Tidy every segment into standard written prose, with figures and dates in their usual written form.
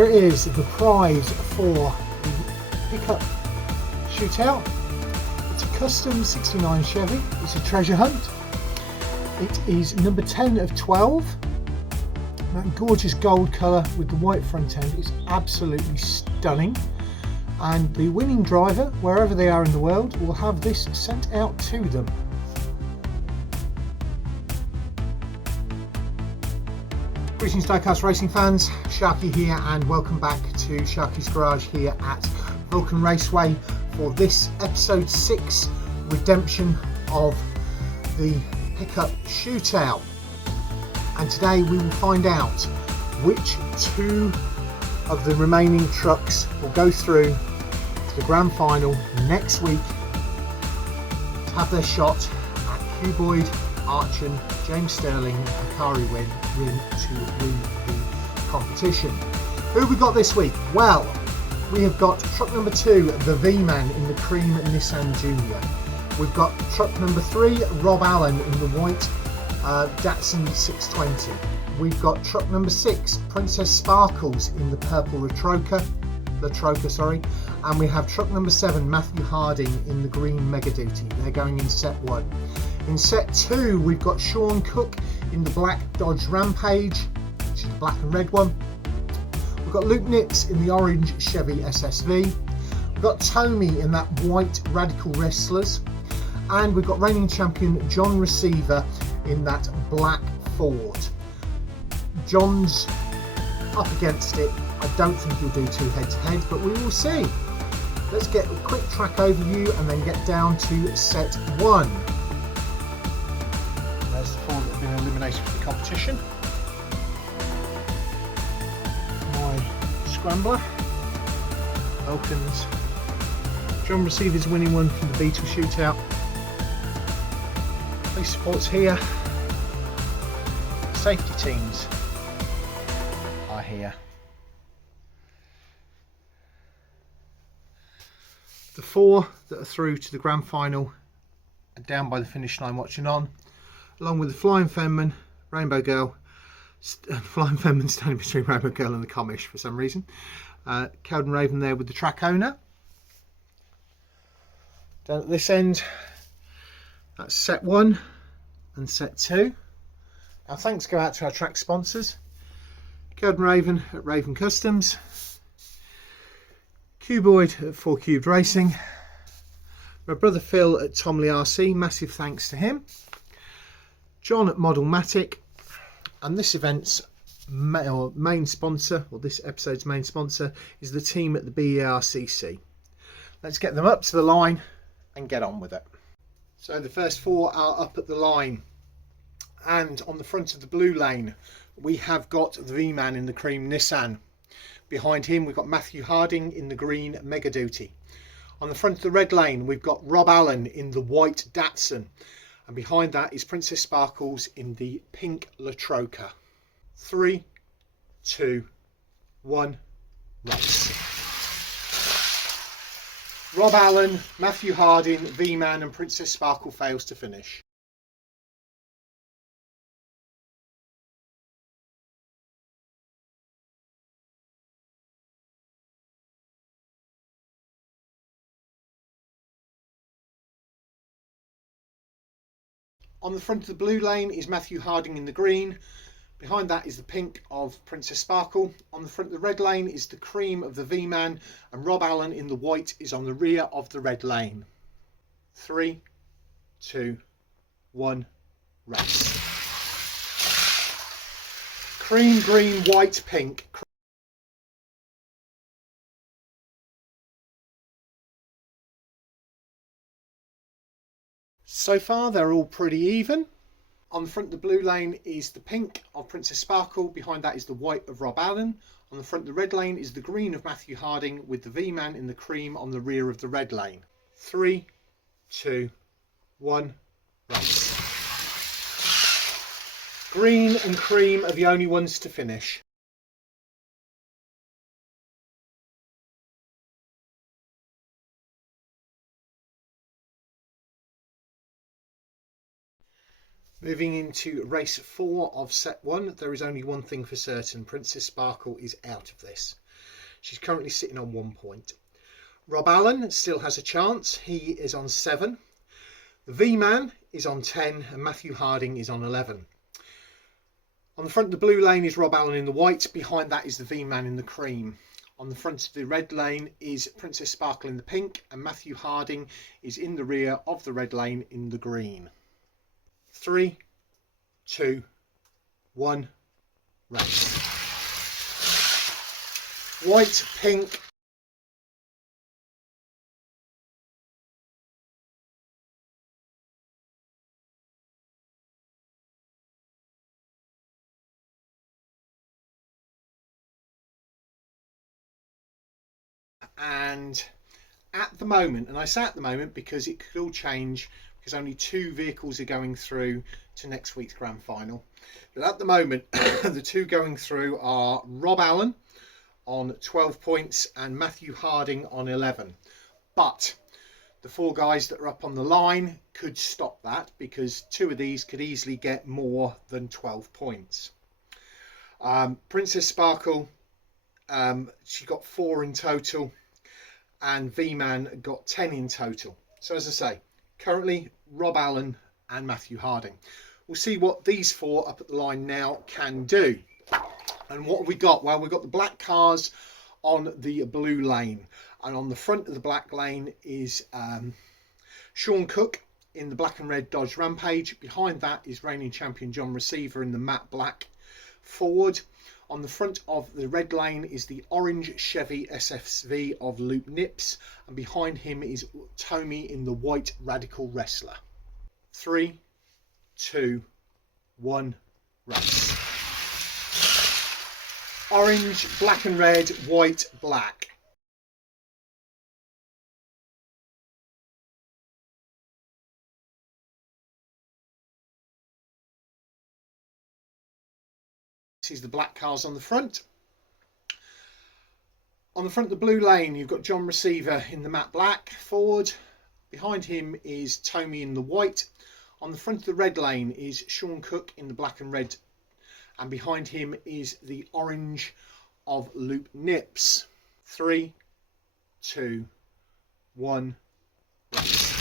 here it is, the prize for the pickup shootout. It's a custom 69 Chevy. It's a treasure hunt. It is number 10 of 12. That gorgeous gold colour with the white front end is absolutely stunning. And the winning driver, wherever they are in the world, will have this sent out to them. Greetings Diecast Racing fans, Sharky here and welcome back to Sharky's Garage here at Vulcan Raceway for this episode 6 redemption of the pickup shootout. And today we will find out which two of the remaining trucks will go through to the grand final next week to have their shot at Cuboid, Archon, James Sterling and Akari win to win the competition. Who have we got this week? Well, we have got truck number 2, the V-Man in the cream Nissan Junior. We've got truck number 3, Rob Allen in the white Datsun 620. We've got truck number 6, Princess Sparkles in the purple Latroca, and we have truck number 7, Matthew Harding in the green Mega Duty. They're going in set 1. In set 2, we've got Shawn Cook in the black Dodge Rampage, which is the black and red one. We've got Luke Knips in the orange Chevy SSV. We've got Tomi in that white Radical Wrestlers. And we've got reigning champion John Receveur in that black Ford. John's up against it. I don't think he'll do 2 head-to-head, but we will see. Let's get a quick track overview and then get down to set 1. There's the 4 that have been eliminated from the competition. My Scrambler, Vulcans. John Receiver's winning one from the Beetle shootout. Police supports here. Safety teams are here. The 4 that are through to the grand final are down by the finish line watching on, along with the Flying Fenman, Rainbow Girl, Flying Fenman standing between Rainbow Girl and the Commish for some reason. Cowden Raven there with the track owner. Down at this end, that's set 1 and set 2. Our thanks go out to our track sponsors, Cowden Raven at Raven Customs, Cuboid at 4 Cubed Racing, my brother Phil at Tomley RC, massive thanks to him, John at Model Matic, and this event's main sponsor, or this episode's main sponsor, is the team at the BERCC. Let's get them up to the line and get on with it. So the first 4 are up at the line, and on the front of the blue lane we have got the V-Man in the cream Nissan. Behind him we've got Matthew Harding in the green Mega Duty. On the front of the red lane we've got Rob Allen in the white Datsun, and behind that is Princess Sparkles in the pink Latroca. 3, 2, 1, race. Rob Allen, Matthew Harding, V-Man and Princess Sparkle fails to finish. On the front of the blue lane is Matthew Harding in the green. Behind that is the pink of Princess Sparkle. On the front of the red lane is the cream of the V-Man, and Rob Allen in the white is on the rear of the red lane. 3, 2, 1, race. Cream, green, white, pink. So far they're all pretty even. On the front of the blue lane is the pink of Princess Sparkle, behind that is the white of Rob Allen. On the front of the red lane is the green of Matthew Harding, with the V-Man in the cream on the rear of the red lane. 3, 2, 1, race. Green and cream are the only ones to finish. Moving into race 4 of set 1, there is only one thing for certain: Princess Sparkle is out of this. She's currently sitting on 1 point. Rob Allen still has a chance. He is on 7. The V-Man is on 10 and Matthew Harding is on 11. On the front of the blue lane is Rob Allen in the white. Behind that is the V-Man in the cream. On the front of the red lane is Princess Sparkle in the pink and Matthew Harding is in the rear of the red lane in the green. 3, 2, 1, race. White, pink, and at the moment, and I say at the moment because it could all change because only 2 vehicles are going through to next week's grand final, but at the moment the 2 going through are Rob Allen on 12 points and Matthew Harding on 11, but the 4 guys that are up on the line could stop that because 2 of these could easily get more than 12 points. Princess Sparkle, she got 4 in total and V-Man got 10 in total. So as I say, currently Rob Allen and Matthew Harding. We'll see what these 4 up at the line now can do. And what have we got? Well, we've got the black cars on the blue lane, and on the front of the black lane is Shawn Cook in the black and red Dodge Rampage. Behind that is reigning champion John Receiver in the matte black Ford. On the front of the red lane is the orange Chevy SFV of Luap Knips, and behind him is Tomi in the white Radical Wrestler. 3, 2, 1, race. Orange, black and red, white, black. This is the black cars on the front. On the front of the blue lane, you've got John Receiver in the matte black Ford. Behind him is Tomi in the white. On the front of the red lane is Shawn Cook in the black and red. And behind him is the orange of Luap Knips. 3, 2, 1, race.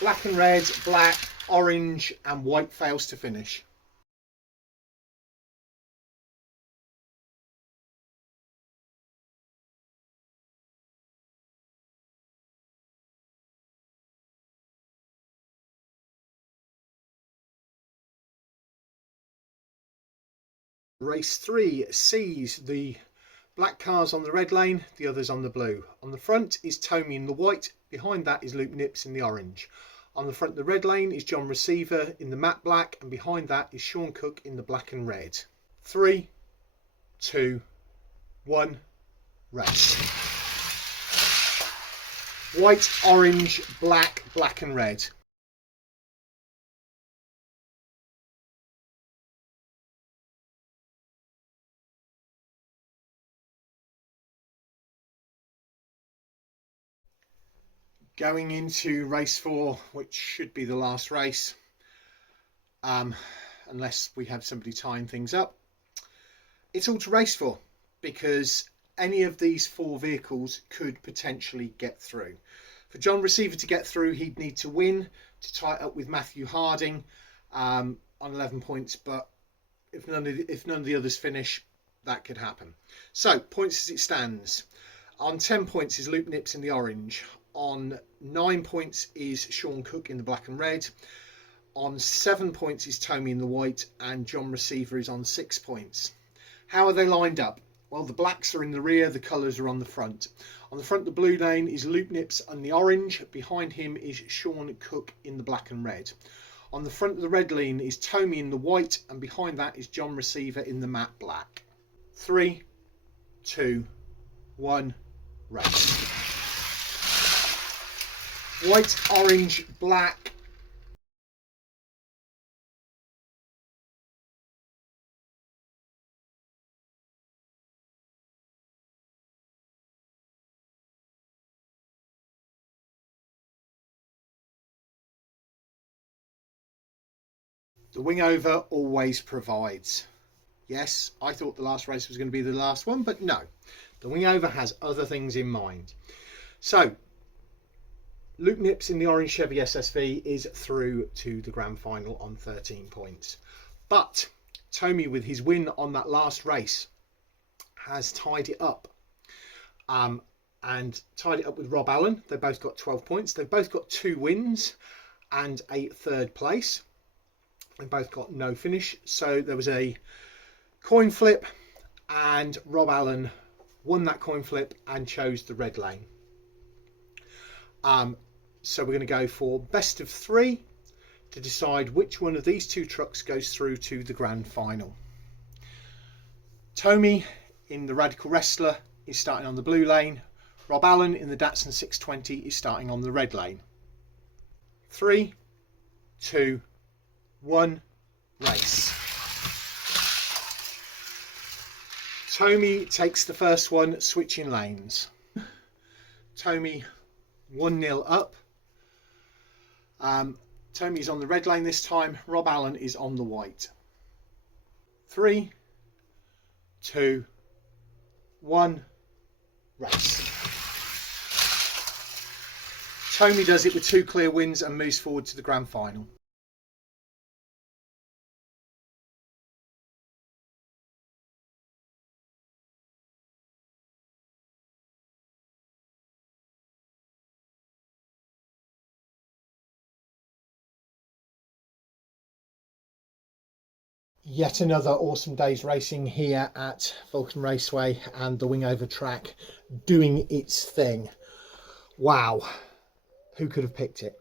Black and red, black, orange and white fails to finish. Race 3 sees the black cars on the red lane, the others on the blue. On the front is Tomi in the white, behind that is Luap Knips in the orange. On the front of the red lane is John Receiver in the matte black, and behind that is Shawn Cook in the black and red. 3, 2, 1, race. White, orange, black, black and red. Going into race 4, which should be the last race, unless we have somebody tying things up. It's all to race for, because any of these 4 vehicles could potentially get through. For John Receiver to get through, he'd need to win to tie it up with Matthew Harding on 11 points, but if none of the others finish, that could happen. So, points as it stands. On 10 points is Luap Knips in the orange. On 9 points is Shawn Cook in the black and red. On 7 points is Tomi in the white, and John Receiver is on 6 points. How are they lined up? Well, the blacks are in the rear, the colours are on the front. On the front of the blue lane is Luap Knips in the orange. Behind him is Shawn Cook in the black and red. On the front of the red lane is Tomi in the white, and behind that is John Receiver in the matte black. 3, 2, 1, race. White, orange, black. The wing over always provides. Yes, I thought the last race was going to be the last one, but no. The Wingover has other things in mind. So, Luke Knips in the orange Chevy SSV is through to the grand final on 13 points. But Tomi, with his win on that last race, has tied it up. And tied it up with Rob Allen. They both got 12 points. They've both got 2 wins and a 3rd place. They both got no finish. So there was a coin flip and Rob Allen won that coin flip and chose the red lane. So we're going to go for best of 3 to decide which one of these 2 trucks goes through to the grand final. Tomi in the Radical Wrestler is starting on the blue lane. Rob Allen in the Datsun 620 is starting on the red lane. 3, 2, 1, race. Tomi takes the first one, switching lanes. Tomi 1-0 up. Tomi's on the red lane this time. Rob Allen is on the white. 3, 2, 1, race. Tomi does it with 2 clear wins and moves forward to the grand final. Yet another awesome day's racing here at Vulcan Raceway and the Wingover track doing its thing. Wow, who could have picked it?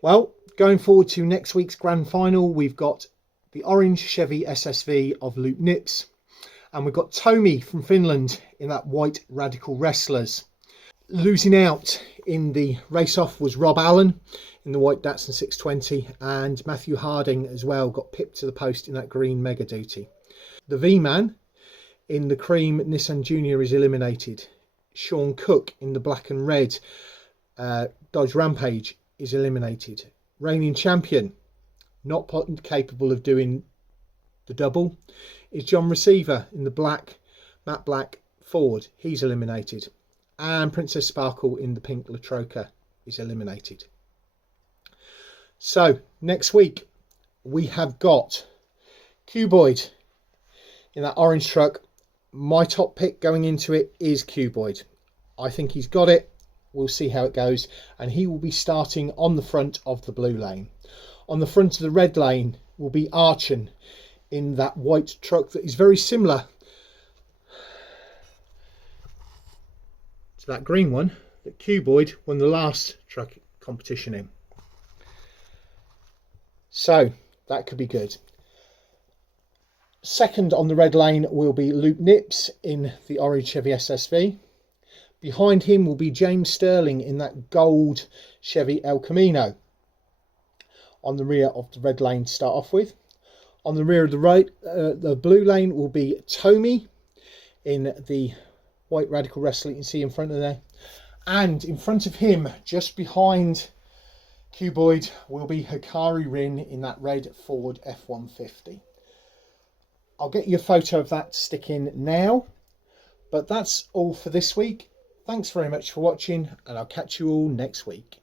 Well, going forward to next week's grand final, we've got the orange Chevy SSV of Luke Knips, and we've got Tomi from Finland in that white Radical Wrestlers. Losing out in the race-off was Rob Allen in the white Datsun 620, and Matthew Harding as well got pipped to the post in that green Mega Duty. The V-Man in the cream Nissan Junior is eliminated. Shawn Cook in the black and red Dodge Rampage is eliminated. Reigning champion, not capable of doing the double, is John Receveur in the black matte black Ford. He's eliminated. And Princess Sparkle in the pink Latroca is eliminated. So next week we have got Cuboid in that orange truck. My top pick going into it is Cuboid. I think he's got it. We'll see how it goes, and he will be starting on the front of the blue lane. On the front of the red lane will be Archon in that white truck that is very similar to that green one that Cuboid won the last truck competition in. So that could be good. Second on the red lane will be Luke Knips in the orange Chevy SSV. Behind him will be James Sterling in that gold Chevy El Camino. On the rear of the red lane to start off with. On the rear of the blue lane will be Tomi in the white Radical Wrestler you can see in front of there. And in front of him, just behind Cuboid, will be Hikari Rin in that red Ford F-150. I'll get you a photo of that to stick in now. But that's all for this week. Thanks very much for watching, and I'll catch you all next week.